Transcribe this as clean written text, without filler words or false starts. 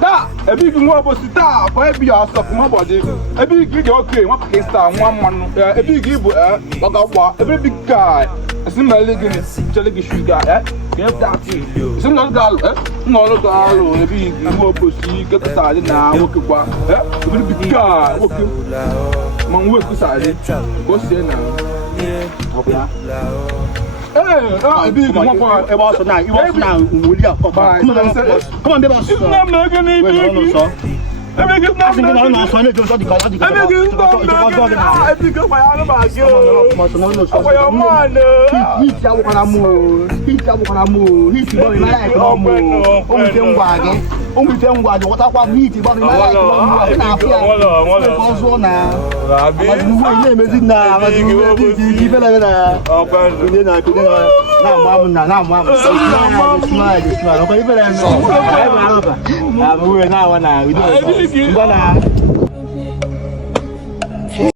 Da, a big one was star, for every house of my body. A big gig, okay, one case down, one, a big give, a very big guy. A similar legging, jelly sugar, get that. Some not gal, no, gal, a big more pussy, get the side now, walk about, a very big guy, okay. Man, work beside it, go see now. Hey, I big one for a boss now. You want now, William? Come on, baby. I'm making it. I'm making it. I'm